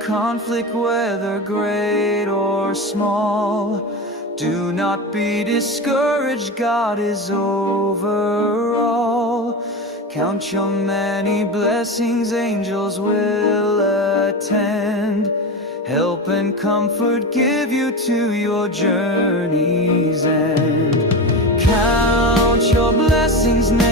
conflict, whether great or small. Do not be discouraged, God is over all. Count your many blessings, angels will attend. Help and comfort give you to your journey's end. Count your blessings now.